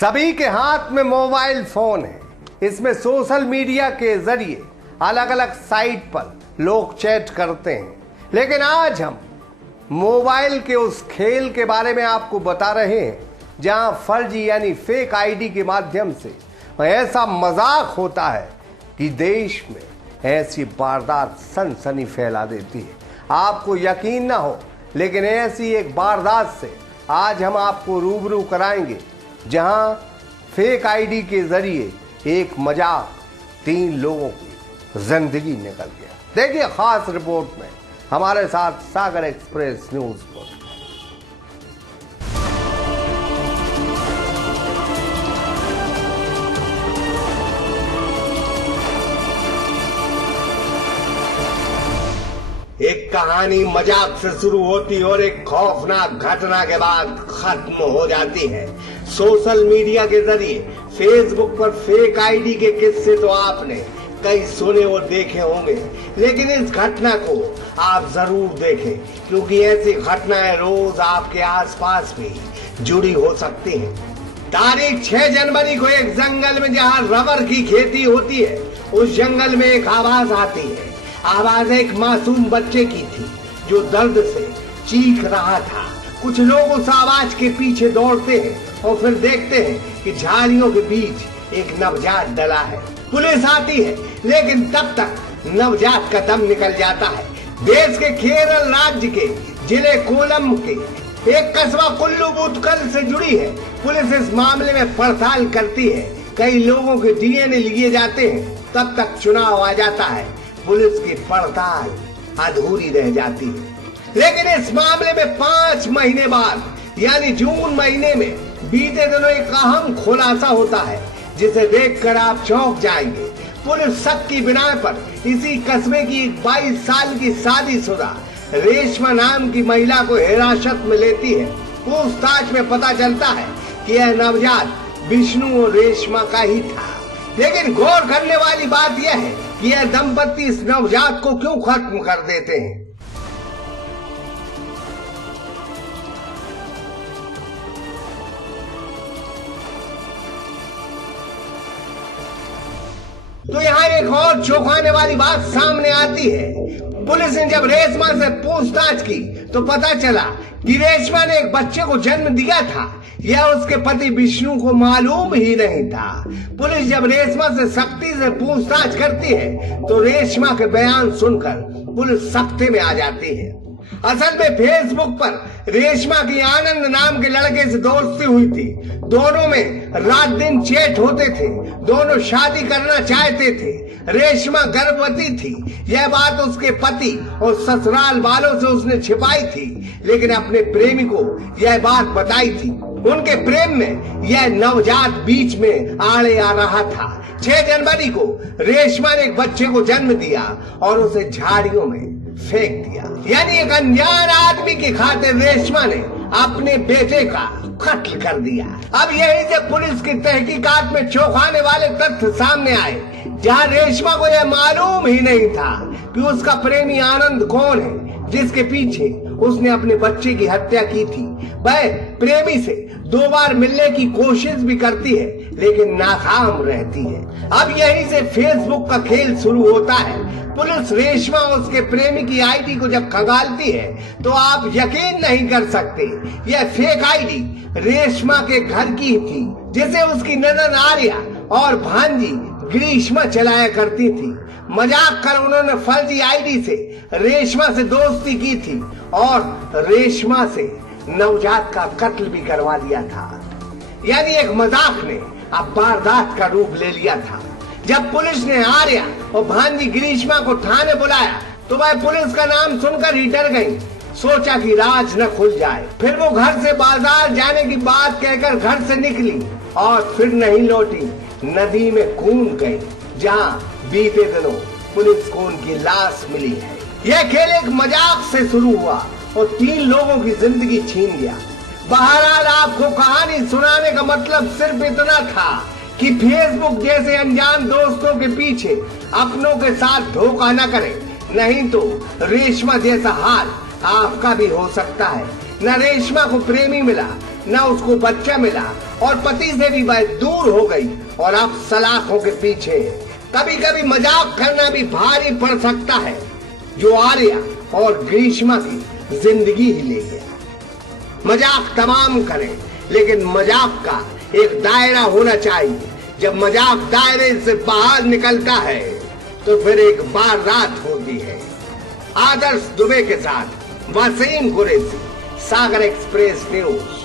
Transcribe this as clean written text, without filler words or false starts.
सभी के हाथ में मोबाइल फोन है। इसमें सोशल मीडिया के जरिए अलग अलग साइट पर लोग चैट करते हैं। लेकिन आज हम मोबाइल के उस खेल के बारे में आपको बता रहे हैं जहां फर्जी यानी फेक आईडी के माध्यम से ऐसा मजाक होता है कि देश में ऐसी वारदात सनसनी फैला देती है। आपको यकीन ना हो, लेकिन ऐसी एक वारदात से आज हम आपको रूबरू कराएंगे जहां फेक आईडी के जरिए एक मजाक 3 लोगों की जिंदगी निकल गया। देखिए खास रिपोर्ट में हमारे साथ सागर एक्सप्रेस न्यूज पर। एक कहानी मजाक से शुरू होती और एक खौफनाक घटना के बाद खत्म हो जाती है। सोशल मीडिया के जरिए फेसबुक पर फेक आईडी के किस्से तो आपने कई सुने और देखे होंगे, लेकिन इस घटना को आप जरूर देखें क्योंकि ऐसी घटनाएं रोज आपके आसपास भी जुड़ी हो सकती हैं। तारीख 6 जनवरी को एक जंगल में जहां रबर की खेती होती है, उस जंगल में एक आवाज आती है। आवाज एक मासूम बच्चे की थी जो दर्द से चीख रहा था। कुछ लोग उस आवाज के पीछे दौड़ते हैं और फिर देखते हैं कि झाड़ियों के बीच एक नवजात डला है। पुलिस आती है, लेकिन तब तक नवजात का दम निकल जाता है। देश के केरल राज्य के जिले कोलम के एक कस्बा कुल्लू बूथकल से जुड़ी है। पुलिस इस मामले में पड़ताल करती है। कई लोगों के डीएनए लिए जाते हैं। तब तक चुनाव आ जाता है। पुलिस की पड़ताल अधूरी रह जाती है। लेकिन इस मामले में 5 महीने बाद यानी जून महीने में बीते दिनों एक अहम खुलासा होता है जिसे देखकर आप चौंक जाएंगे। पुलिस शक की बिना पर इसी कस्बे की 22 साल की शादीशुदा रेशमा नाम की महिला को हिरासत में लेती है। पूछताछ में पता चलता है कि यह नवजात विष्णु और रेशमा का ही था। लेकिन गौर करने वाली बात यह है कि यह दंपति इस नवजात को क्यों खत्म कर देते हैं। तो यहाँ एक और चौंकाने वाली बात सामने आती है। पुलिस ने जब रेशमा से पूछताछ की तो पता चला कि रेशमा ने एक बच्चे को जन्म दिया था। यह उसके पति विष्णु को मालूम ही नहीं था। पुलिस जब रेशमा से सख्ती से पूछताछ करती है तो रेशमा के बयान सुनकर पुलिस सख्ते में आ जाती है। असल में फेसबुक पर रेशमा की आनंद नाम के लड़के से दोस्ती हुई थी। दोनों में रात दिन चैट होते थे। दोनों शादी करना चाहते थे। रेशमा गर्भवती थी। यह बात उसके पति और ससुराल वालों से उसने छिपाई थी, लेकिन अपने प्रेमी को यह बात बताई थी। उनके प्रेम में यह नवजात बीच में आड़े आ रहा था। 6 जनवरी को रेशमा ने एक बच्चे को जन्म दिया और उसे झाड़ियों में फेंक दिया। यानी एक अनजान आदमी की खातिर रेशमा ने अपने बेटे का कत्ल कर दिया। अब यही से पुलिस की तहकीकात में चौंकाने वाले तथ्य सामने आए, जहां रेशमा को यह मालूम ही नहीं था कि उसका प्रेमी आनंद कौन है जिसके पीछे उसने अपने बच्चे की हत्या की थी। वह प्रेमी से 2 बार मिलने की कोशिश भी करती है, लेकिन नाकाम रहती है। अब यहीं से फेसबुक का खेल शुरू होता है। पुलिस रेशमा और उसके प्रेमी की आईडी को जब खंगालती है तो आप यकीन नहीं कर सकते, यह फेक आईडी रेशमा के घर की थी, जिसे उसकी ननद आर्या और भांजी ग्रीष्मा चलाया करती थी। मजाक कर उन्होंने फर्जी आईडी से रेशमा से दोस्ती की थी और रेशमा से नवजात का कत्ल भी करवा दिया था। यानी एक मजाक ने अब वारदात का रूप ले लिया था। जब पुलिस ने आर्या और भांजी ग्रीष्मा को थाने बुलाया तो वह पुलिस का नाम सुनकर ही डर गई। सोचा कि राज न खुल जाए। फिर वो घर से बाजार जाने की बात कहकर घर से निकली और फिर नहीं लौटी। नदी में कूद गई, जहां बीते दिनों पुलिस को उनकी लाश मिली है। यह खेल एक मजाक से शुरू हुआ और 3 लोगों की जिंदगी छीन गया। बहरहाल आपको कहानी सुनाने का मतलब सिर्फ इतना था कि फेसबुक जैसे अनजान दोस्तों के पीछे अपनों के साथ धोखा न करें, नहीं तो रेशमा जैसा हाल आपका भी हो सकता है। न रेशमा को प्रेमी मिला, न उसको बच्चा मिला, और पति से भी वह दूर हो गई और अब सलाखों के पीछे। कभी कभी मजाक करना भी भारी पड़ सकता है, जो आर्या और ग्रीष्मा की जिंदगी ही ले गया। मजाक तमाम करें, लेकिन मजाक का एक दायरा होना चाहिए। जब मजाक दायरे से बाहर निकलता है तो फिर एक बार रात होती है। आदर्श दुबे के साथ वसीम कुरैशी, सागर एक्सप्रेस न्यूज।